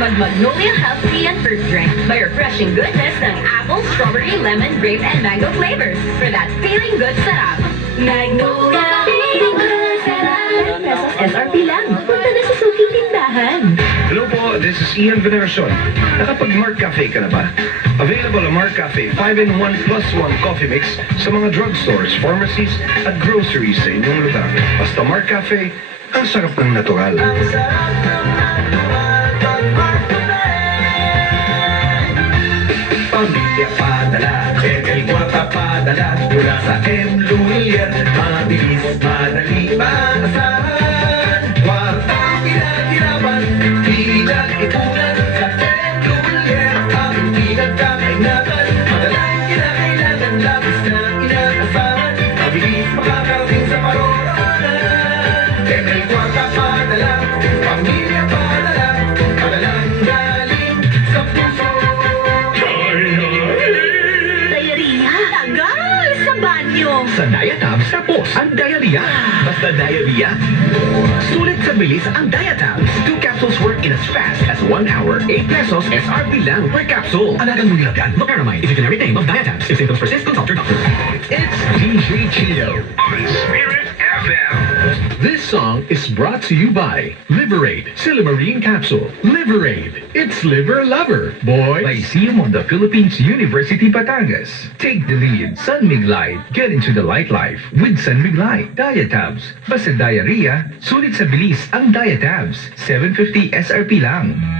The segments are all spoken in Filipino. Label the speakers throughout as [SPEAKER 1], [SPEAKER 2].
[SPEAKER 1] mag-Magnolia Healthy and Fruit Drink. May refreshing goodness ng apple, strawberry, lemon, grape, and mango flavors. For that feeling good sarap. Magnolia
[SPEAKER 2] Feeling good, sarap.
[SPEAKER 1] 10 pesos SRP lang. Punta na sa suking tindahan.
[SPEAKER 3] This is Ian Veneracion. Nakapag-Mark Cafe ka na ba? Available ang Mark Cafe 5-in-1 plus 1 coffee mix sa mga drugstores, pharmacies, at groceries sa inyong lugar. Basta Mark Cafe, ang sarap ng natural.
[SPEAKER 4] Pamilya padala, Emil Guata padala Mula sa M. Lulian ang
[SPEAKER 1] diarrhea.
[SPEAKER 4] Basta diarrhea. Sulit sa bilis ang Diatabs. Two capsules work in as fast as one hour. 8 pesos SRP lang per capsule. Alagang mo nilagyan. Locaramide is a generic name of Diatabs. If symptoms persist, consult your doctor. It's DJ Cheeto.
[SPEAKER 5] Song is brought to you by Liberate Silimarine Capsule. Liberate. It's liver lover, boy.
[SPEAKER 6] Lyceum of the Philippines University Batangas. Take the lead. Sunmig Light. Get into the light life with Sunmig Light. Diatabs. Basta diarrhea, sulit sa bilis ang Diatabs. 750 SRP lang.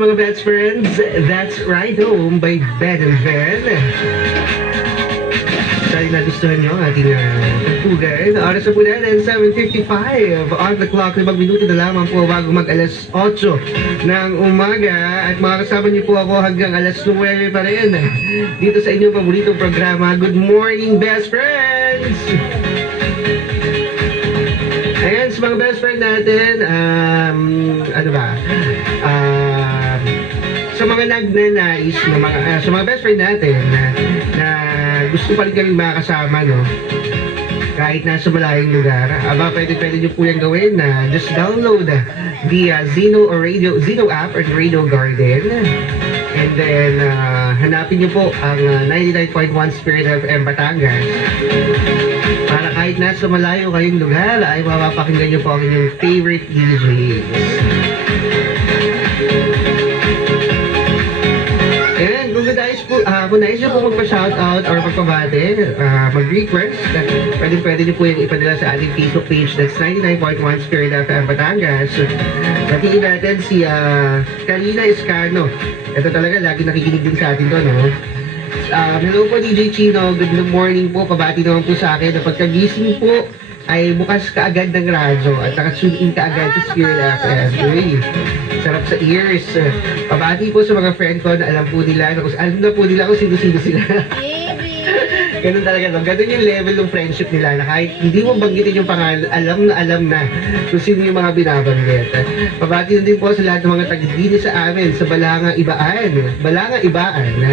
[SPEAKER 7] Mga best friends. That's Ride Home by Ben and Ben. Sana nagustuhan nyo ang ating uh, tagpugan. Oras na po natin, 7.55 on the clock. Limang minuto na lamang po bago mag alas 8 ng umaga. At makakasama niyo po ako hanggang alas 9 pa rin. Dito sa inyong paboritong programa, Good Morning Best Friends! Ayan, sa mga best friend natin, um, ano ba, sa mga nagnanais na mga, ah, sa mga best friend natin na, na gusto pa rin kami makasama, no? Kahit nasa malayong lugar, aba, pwede, pwede nyo po yan gawin na just download via Zeno or Radio, Zeno app or Radio Garden. And then, ah, hanapin nyo po ang ah, 99.1 Spirit FM Batangas para kahit nasa malayo kayong lugar ay mapapakinggan niyo po ang inyong favorite DJs. Magpa-shoutout or magpabate, ah, mag-request, pwede pwede niyo po yung ipadala sa ating Facebook page that's 99.1 Spirit FM Batangas. Batiin natin si ah, Karina Escano. Ito talaga, lagi nakikinig din sa atin to, no? Um, hello po DJ Chino, good morning po. Pabati naman po sa akin na pagkagising po ay bukas kaagad ng radyo at nakatune in kaagad sa Spirit FM. Uy, sarap sa ears. Pabati po sa mga friend ko na alam po nila, na alam na po nila kung sino-sino sila. Ganun talaga, no? Ganun yung level ng friendship nila na kahit hindi mo banggitin yung pangalan, alam na alam na kung sino yung mga binabanggit. Pabati din po sa lahat ng mga tagdini sa amin sa Balanga Ibaan. Balanga Ibaan.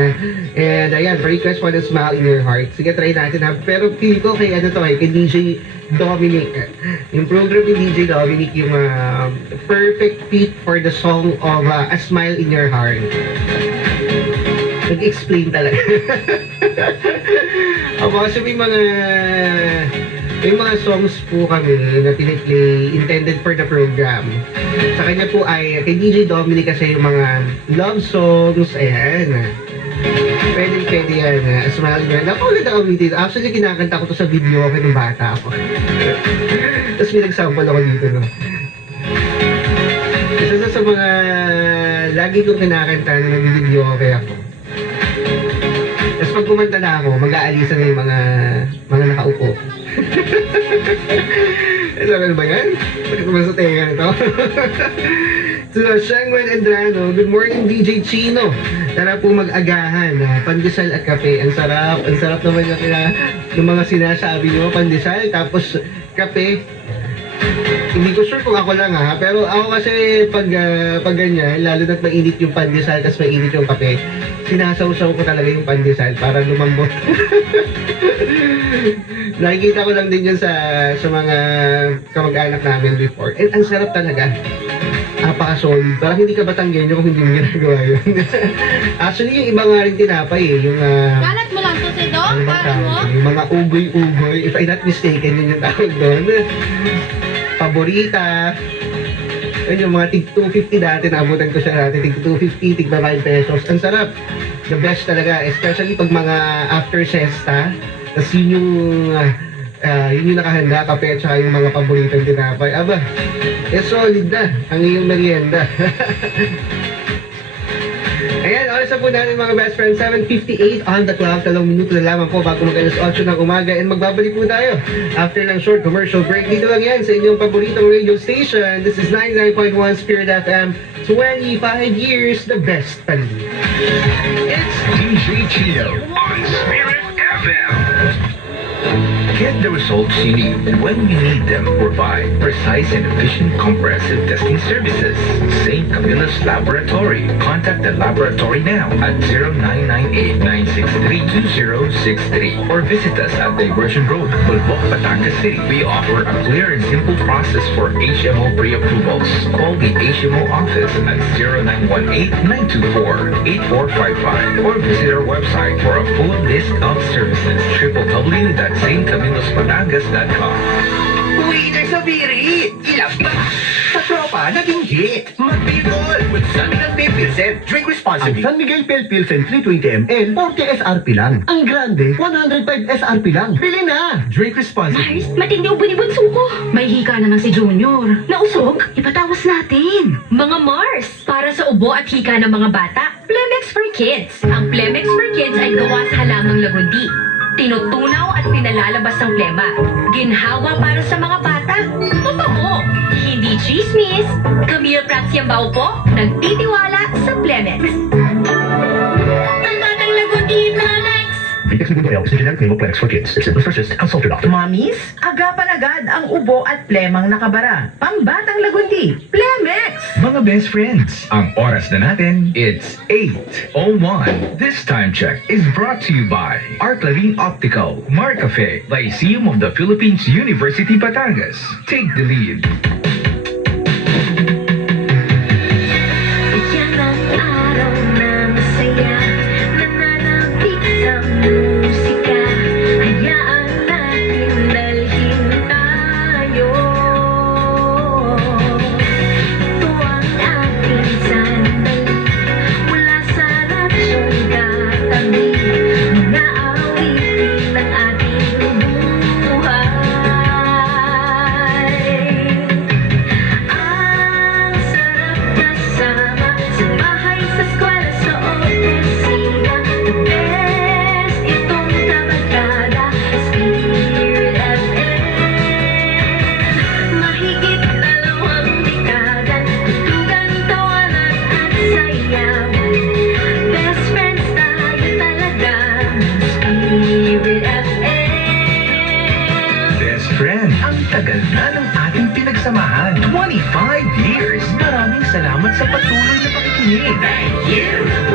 [SPEAKER 7] And ayan, request for the smile in your heart. Sige, try natin ha. Pero feel ko kay ano to eh, kay DJ Dominic. Yung program ni DJ Dominic, yung ah, perfect fit for the song of ah, A Smile in Your Heart. Nag-explain talaga. Ako kasi may mga may mga songs po kami na piniplay intended for the program. Sa kanya po ay kay DJ Dominic kasi yung mga love songs, ayan. Pwede, pwede yan. Uh, Smile yan. Napakaganda kami dito. Actually, kinakanta ko to sa video ako nung bata ako. Tapos may nag-sample ako dito, no? Isa sa mga lagi kong kinakanta na nag-video okay ako. Tapos pag kumanta na ako, mag-aalisa na yung mga mga nakaupo. Ito ano ba yan? Bakit naman sa tenga nito? so, Shangwen Endrano, good morning DJ Chino. Tara po mag-agahan. ah, Pandesal at kape. Ang sarap. Ang sarap naman yung, yung mga sinasabi nyo. Pandesal, tapos kape. Hindi ko sure kung ako lang ha, pero ako kasi pag, ah, pag ganyan, lalo na't mainit yung pandesal, tapos mainit yung kape, sinasawsaw ko talaga yung pandesal para lumambot. Nakikita ko lang din yun sa, sa mga kamag-anak namin before. And ang sarap talaga. Napaka-solid. Parang hindi ka batanggenyo kung hindi mo ginagawa yun. Actually, yung iba nga rin tinapay eh. Yung, ah,
[SPEAKER 8] Kalat mo lang to si Dong,
[SPEAKER 7] ano ba
[SPEAKER 8] para
[SPEAKER 7] tawag
[SPEAKER 8] mo?
[SPEAKER 7] Yung mga ugoy-ugoy. If I'm not mistaken, yun yung tawag doon. Paborita. Yun yung mga tig 250 dati, naabutan ko siya dati. Tig 250, tig 5 pesos. Ang sarap. The best talaga. Especially pag mga after siesta. Tapos yun yung, ah, yun yung nakahanda, kape at saka yung mga paboritong tinapay. Aba, eh solid na ang iyong merienda. Ayan, oras na po natin mga best friends. 7.58 on the clock. Talong minuto na lamang po bago mag alas 8 ng umaga. And magbabalik po tayo after ng short commercial break. Dito lang yan sa inyong paboritong radio station. This is 99.1 Spirit FM. 25 years, the best pandi.
[SPEAKER 9] It's DJ Chino on Spirit. Get the results you need when you need them. Provide precise and efficient comprehensive testing services. St. Camilla's Laboratory. Contact the laboratory now at 0998-963-2063 or visit us at Diversion Road, Bulbok, Batangas City. We offer a clear and simple process for HMO pre-approvals. Call the HMO office at 0918-924-8455 or visit our website for a full list of services. www.stcamillospatangas.com
[SPEAKER 4] Uwi na sa biri! Ilap na! Sa tropa, naging hit! Mag-bigol with San Miguel Pale Pilsen. Drink responsibly.
[SPEAKER 10] San Miguel Pale Pilsen 320 ml, 40 SRP lang. Ang grande, 105 SRP lang. Bili na! Drink responsibly.
[SPEAKER 1] Mars, matindi ubo ni Bunso ko. May hika naman si Junior. Nausog? Ipatawas natin. Mga Mars, para sa ubo at hika ng mga bata, Plemex for Kids. Ang Plemex for Kids ay gawa sa halamang lagundi. Tinutunaw at pinalalabas ang plema. Ginhawa para sa mga bata. Totoo! Hindi chismis. Camille Prats Yambao po, nagtitiwala sa Plemex.
[SPEAKER 11] Ang batang lagundi
[SPEAKER 12] Vitex Segundo L, Stimulant Pneumoplex for Kids. If symptoms persist, consult your doctor.
[SPEAKER 8] Mommies, agapan agad ang ubo at plemang nakabara. Pambatang lagundi, Plemex!
[SPEAKER 2] Mga best friends, ang oras na natin, it's 8.01. This time check is brought to you by Artlarine Optical, Marcafe, Lyceum of the Philippines University Batangas. Take the lead. Pinagsamahan. 25 years! Maraming salamat sa patuloy na pakikinig. Thank you!